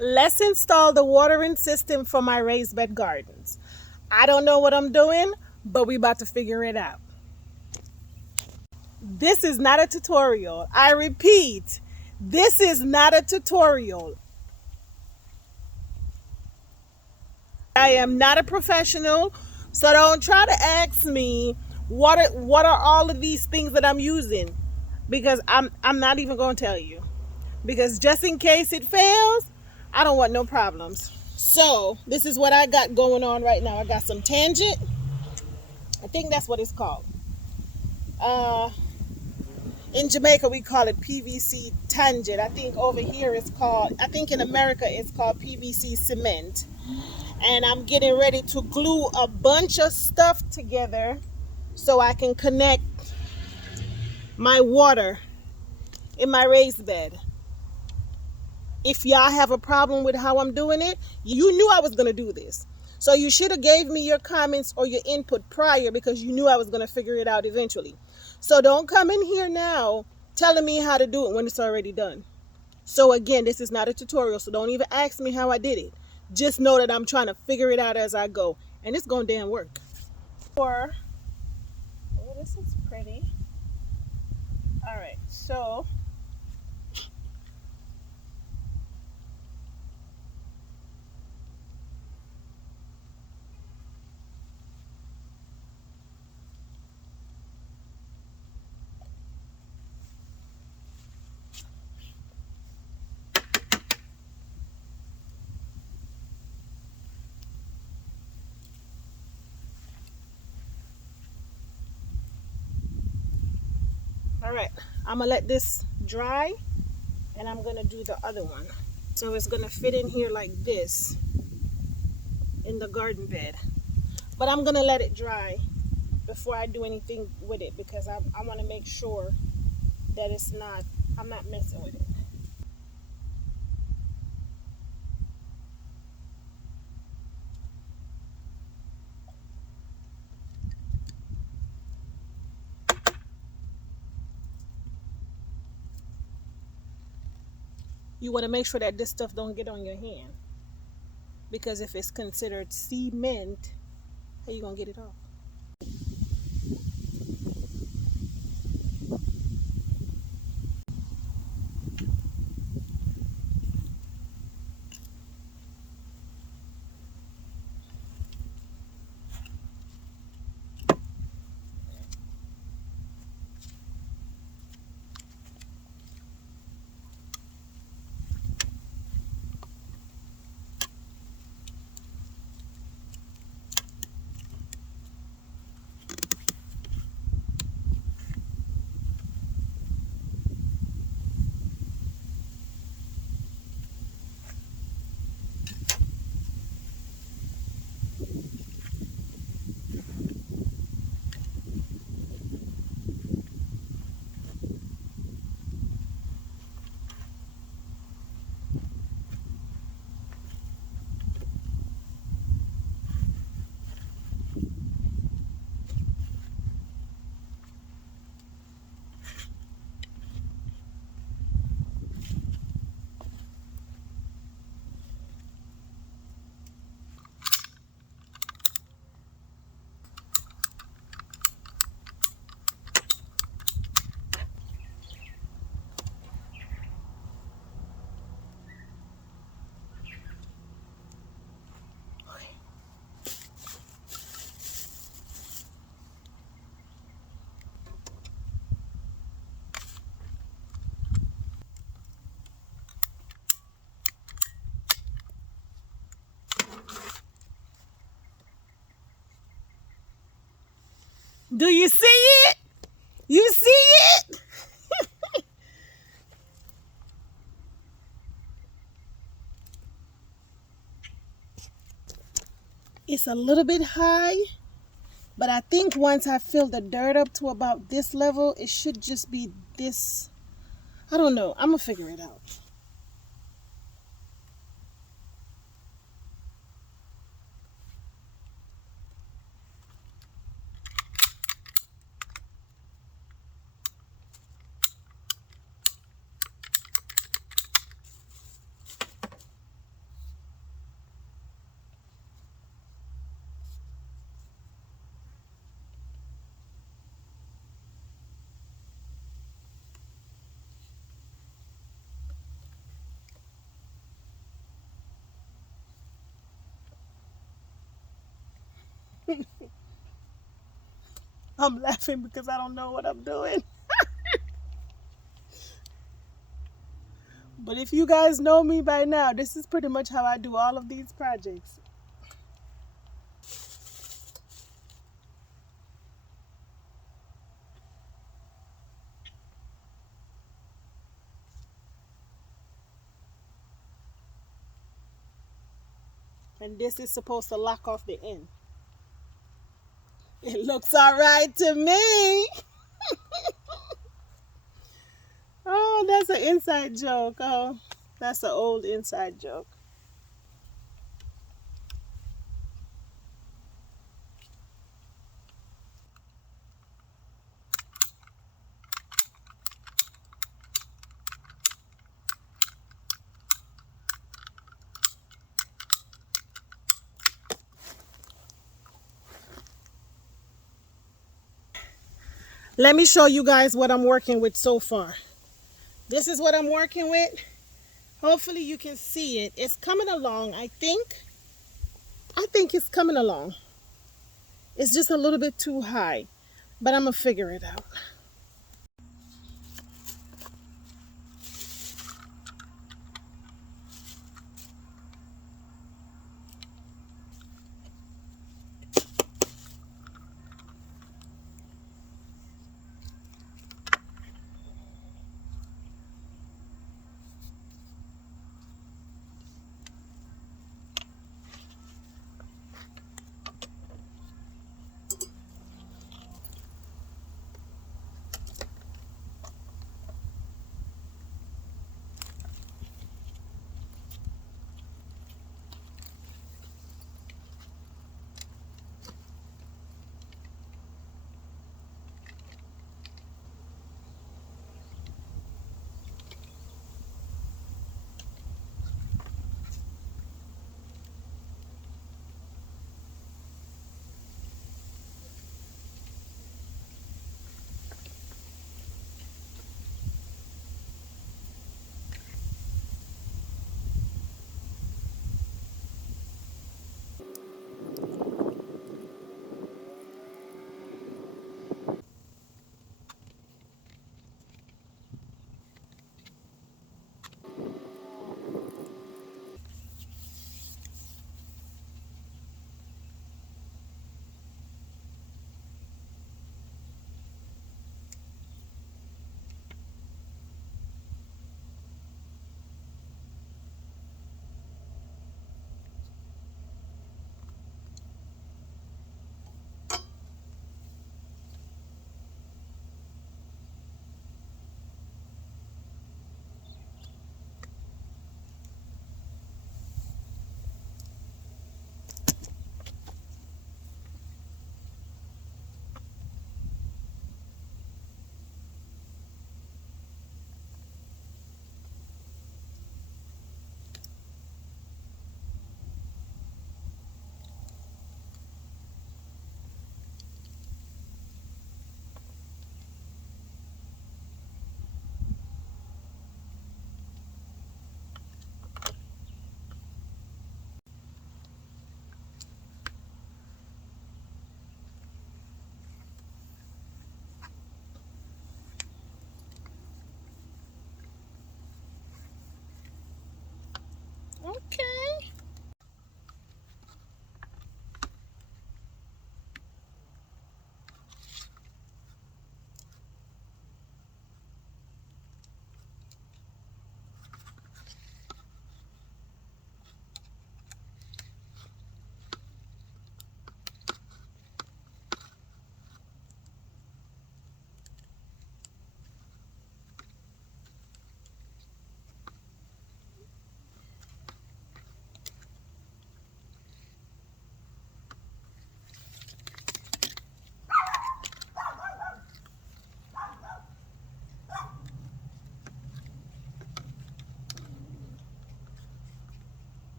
Let's install the watering system for my raised bed gardens. I don't know what I'm doing, but we about to figure it out. This is not a tutorial. I repeat, this is not a tutorial. I am not a professional, so don't try to ask me what are all of these things that I'm using, because I'm not even going to tell you, because just in case it fails, I don't want no problems. So this is what I got going on right now. I got some Tangent. I think that's what it's called. Uh, in Jamaica we call it PVC Tangent. I think over here it's called. I think in America it's called PVC cement. And I'm getting ready to glue a bunch of stuff together so I can connect my water in my raised bed. If y'all have a problem with how I'm doing it, you knew I was going to do this. So you should have gave me your comments or your input prior, because you knew I was going to figure it out eventually. So don't come in here now telling me how to do it when it's already done. So again, this is not a tutorial, so don't even ask me how I did it. Just know that I'm trying to figure it out as I go, and it's going to damn work. Or, oh, this is pretty. All right, so all right, I'm gonna let this dry, and I'm gonna do the other one. So it's gonna fit in here like this in the garden bed. But I'm gonna let it dry before I do anything with it, because I want to make sure that I'm not messing with it. You want to make sure that this stuff don't get on your hand, because if it's considered cement, how you gonna get it off? Do you see it? You see it? It's a little bit high, but I think once I fill the dirt up to about this level, it should just be this. I don't know. I'm going to figure it out. I'm laughing because I don't know what I'm doing. But if you guys know me by now, this is pretty much how I do all of these projects. And this is supposed to lock off the end. It looks all right to me. Oh, that's an inside joke. Oh, that's an old inside joke. Let me show you guys what I'm working with so far. This is what I'm working with. Hopefully you can see it. It's coming along, I think. I think it's coming along. It's just a little bit too high, but I'm gonna figure it out.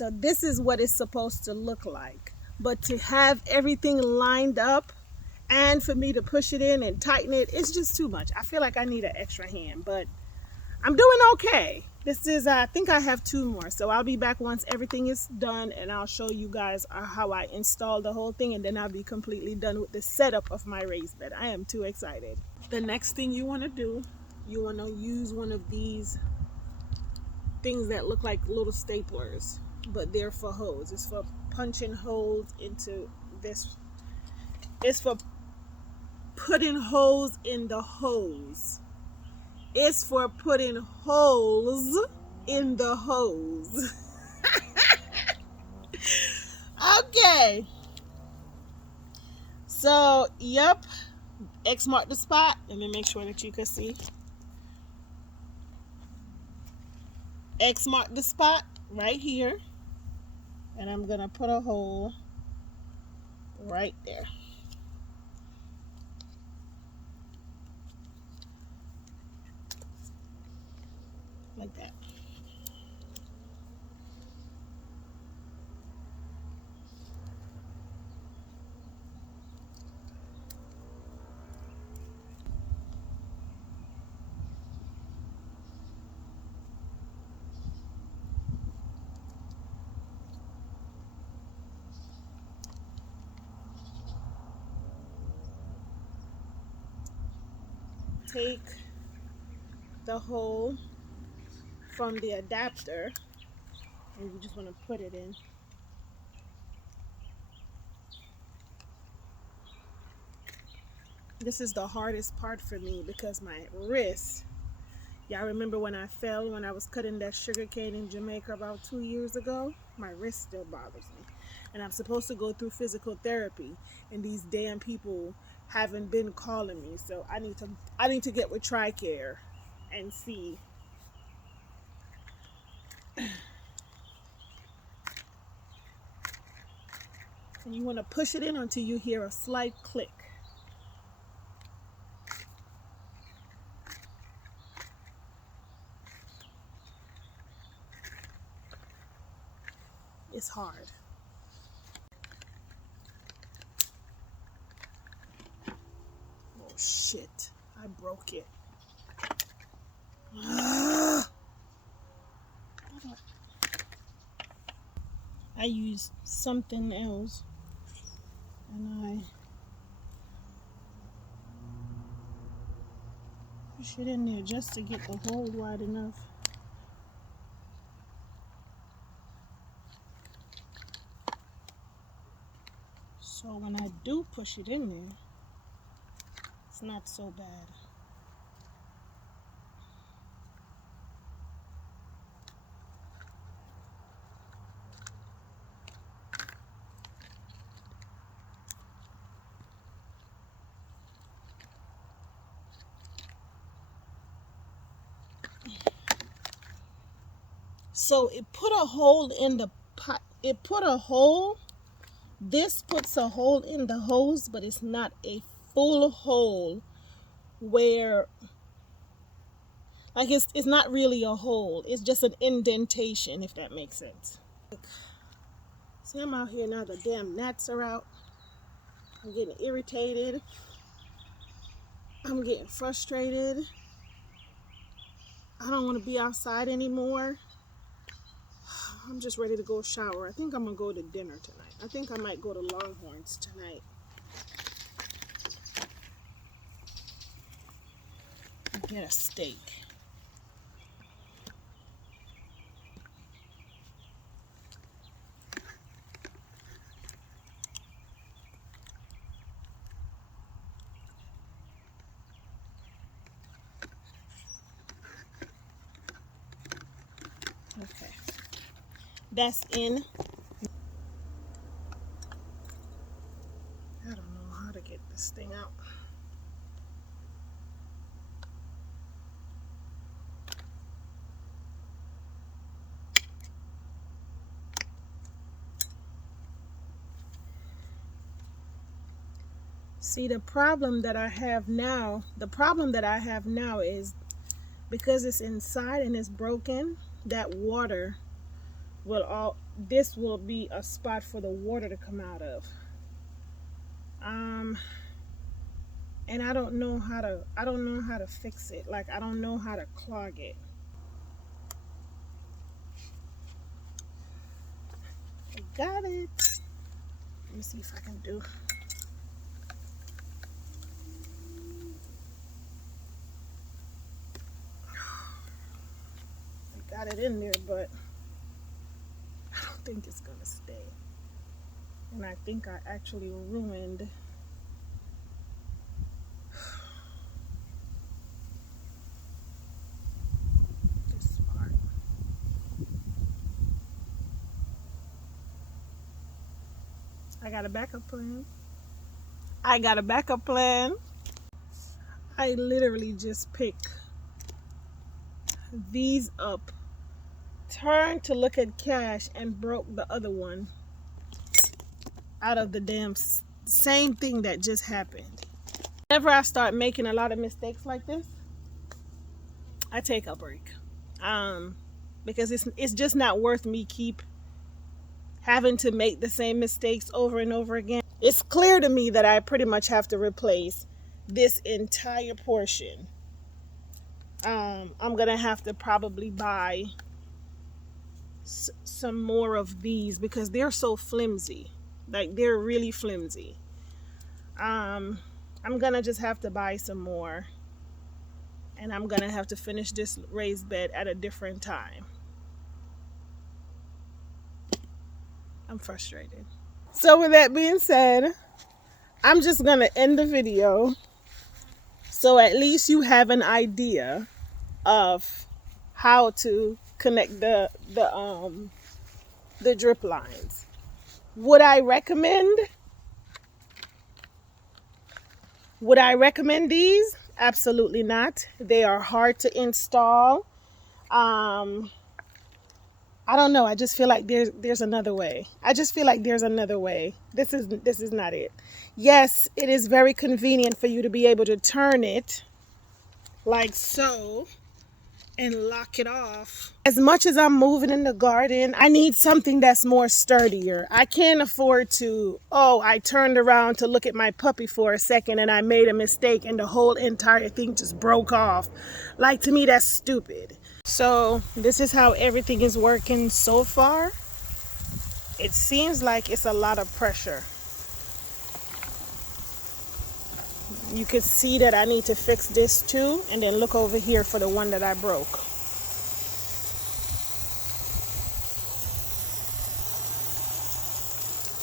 So this is what it's supposed to look like. But to have everything lined up and for me to push it in and tighten it, it's just too much. I feel like I need an extra hand, but I'm doing okay. This is, I think I have 2 more. So I'll be back once everything is done and I'll show you guys how I installed the whole thing, and then I'll be completely done with the setup of my raised bed. I am too excited. The next thing you want to do, you want to use one of these things that look like little staplers, but they're for hose. It's for punching holes into this. It's for putting holes in the hose. It's for putting holes in the hose. Okay. So, yep. X mark the spot. Let me make sure that you can see. X mark the spot right here. And I'm going to put a hole right there. Like that. Take the hole from the adapter and you just want to put it in. This is the hardest part for me because my wrist, y'all remember when I fell when I was cutting that sugar cane in Jamaica about 2 years ago? My wrist still bothers me. And I'm supposed to go through physical therapy, and these damn people haven't been calling me. So I need to get with TRICARE and see. And you want to push it in until you hear a slight click. It's hard. Oh shit, I broke it. I used something else and I push it in there just to get the hole wide enough. So when I do push it in there, it's not so bad. So it put a hole in the pot. It put a hole. This puts a hole in the hose, but it's not a full hole where, like, it's not really a hole. It's just an indentation, if that makes sense. See, I'm out here now. The damn gnats are out. I'm getting irritated. I'm getting frustrated. I don't want to be outside anymore. I'm just ready to go shower. I think I'm going to go to dinner tonight. I think I might go to Longhorns tonight. Get a steak. Okay. That's in. I don't know how to get this thing out. See, the problem that I have now is because it's inside and it's broken, that water this will be a spot for the water to come out of. And I don't know how to fix it. Like, I don't know how to clog it. I got it. Let me see if I can do. I got it in there, but I don't think it's gonna stay. And I think I actually ruined this part. I got a backup plan. I literally just pick these up, turned to look at cash, and broke the other one out of the damn same thing that just happened. Whenever I start making a lot of mistakes like this, I take a break. Because it's just not worth me keep having to make the same mistakes over and over again. It's clear to me that I pretty much have to replace this entire portion. I'm gonna have to probably buy some more of these because they're so flimsy. Like, they're really flimsy. I'm gonna just have to buy some more, and I'm gonna have to finish this raised bed at a different time. I'm frustrated. So with that being said, I'm just gonna end the video so at least you have an idea of how to connect the drip lines. Would I recommend these? Absolutely not. They are hard to install. I don't know. I just feel like there's another way. This is not it. Yes, it is very convenient for you to be able to turn it like so and lock it off. As much as I'm moving in the garden, I need something that's more sturdier. I can't afford to, I turned around to look at my puppy for a second and I made a mistake and the whole entire thing just broke off. Like, to me, that's stupid. So this is how everything is working so far. It seems like it's a lot of pressure. You could see that I need to fix this too, and then look over here for the one that I broke.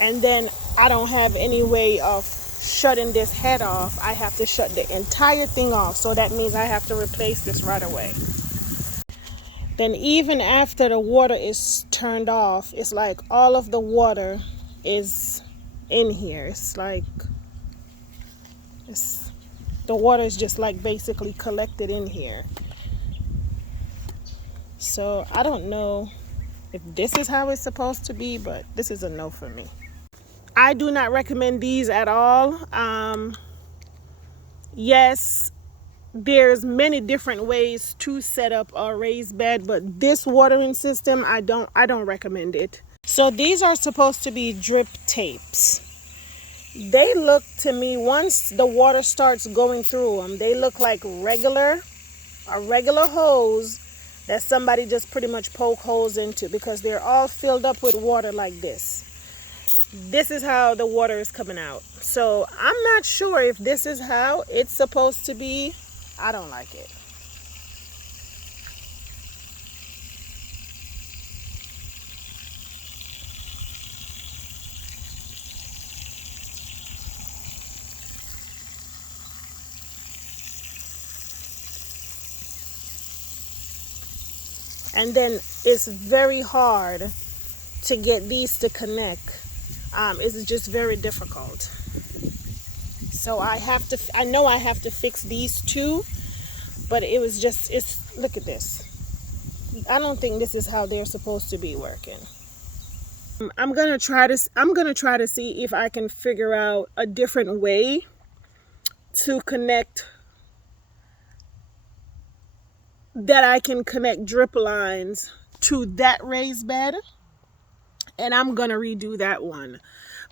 And then I don't have any way of shutting this head off. I have to shut the entire thing off, so that means I have to replace this right away. Then even after the water is turned off, it's like all of the water is in here. It's like the water is just like basically collected in here. So I don't know if this is how it's supposed to be, but this is a no for me. I do not recommend these at all. Yes, there's many different ways to set up a raised bed, but this watering system, I don't recommend it. So these are supposed to be drip tapes. They look to me, once the water starts going through them, they look like a regular hose that somebody just pretty much poke holes into, because they're all filled up with water like this. This is how the water is coming out. So I'm not sure if this is how it's supposed to be. I don't like it. And then it's very hard to get these to connect. It's just very difficult. So I know I have to fix these two, but look at this. I don't think this is how they're supposed to be working. I'm gonna try to see if I can figure out a different way to connect, that I can connect drip lines to that raised bed. and I'm gonna redo that one.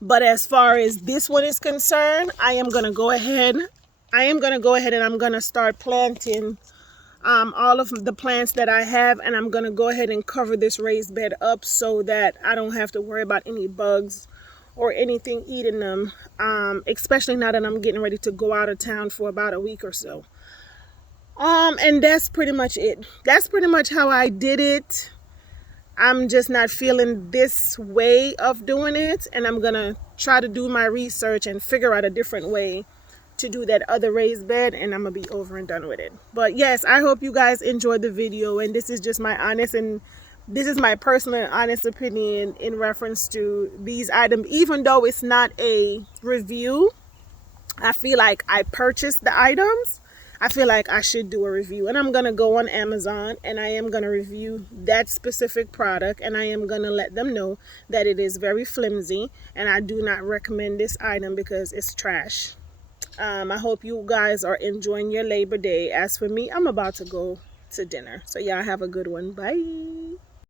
But as far as this one is concerned, I am gonna go ahead and I'm gonna start planting all of the plants that I have, and I'm gonna go ahead and cover this raised bed up so that I don't have to worry about any bugs or anything eating them, especially now that I'm getting ready to go out of town for about a week or so. And that's pretty much it. That's pretty much how I did it. I'm just not feeling this way of doing it, and I'm gonna try to do my research and figure out a different way to do that other raised bed, and I'm gonna be over and done with it. But yes, I hope you guys enjoyed the video, and this is just my personal honest opinion in reference to these items. Even though it's not a review, I feel like I purchased the items. I feel like I should do a review, and I'm gonna go on Amazon and I am gonna review that specific product, and I am gonna let them know that it is very flimsy and I do not recommend this item because it's trash. I hope you guys are enjoying your Labor Day. As for me, I'm about to go to dinner. So y'all have a good one. Bye.